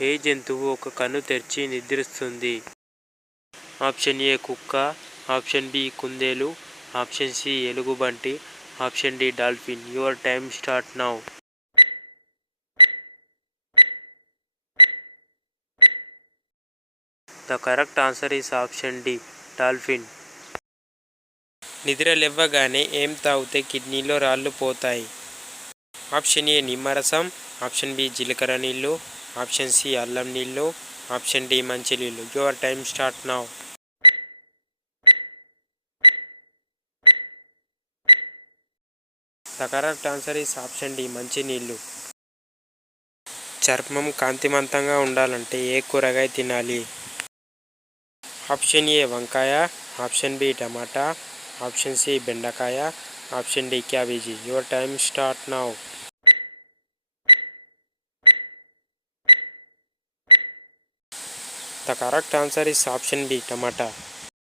ఏ జంతువు ఒక కన్ను తెరిచి నిద్రిస్తుంది? ఆప్షన్ ఏ కుక్క, ఆప్షన్ బి కుందేలు, ఆప్షన్ సి ఎలుగుబంటి, option D dolphin. Your time start now. The correct answer is option D dolphin. నిద్ర లేవగానే ఏం తాగితే కిడ్నీలో రాళ్ళు పోతాయి? ఆప్షన్ ఏ నిమ్మరసం, ఆప్షన్ బి జీలకర్ర నీళ్ళు, ఆప్షన్ సి అల్లం నీళ్ళు, ఆప్షన్ డి మంచినీళ్ళు. Your time start now. The correct answer is option D మంచినీళ్ళు. చర్మం కాంతివంతంగా ఉండాలంటే ఏ కూరగాయ తినాలి? ఆప్షన్ ఏ వంకాయ, ఆప్షన్ బి టమాటా, ఆప్షన్ సి బెండకాయ, option D cabbage. Your time start now. The correct answer is option B tomato.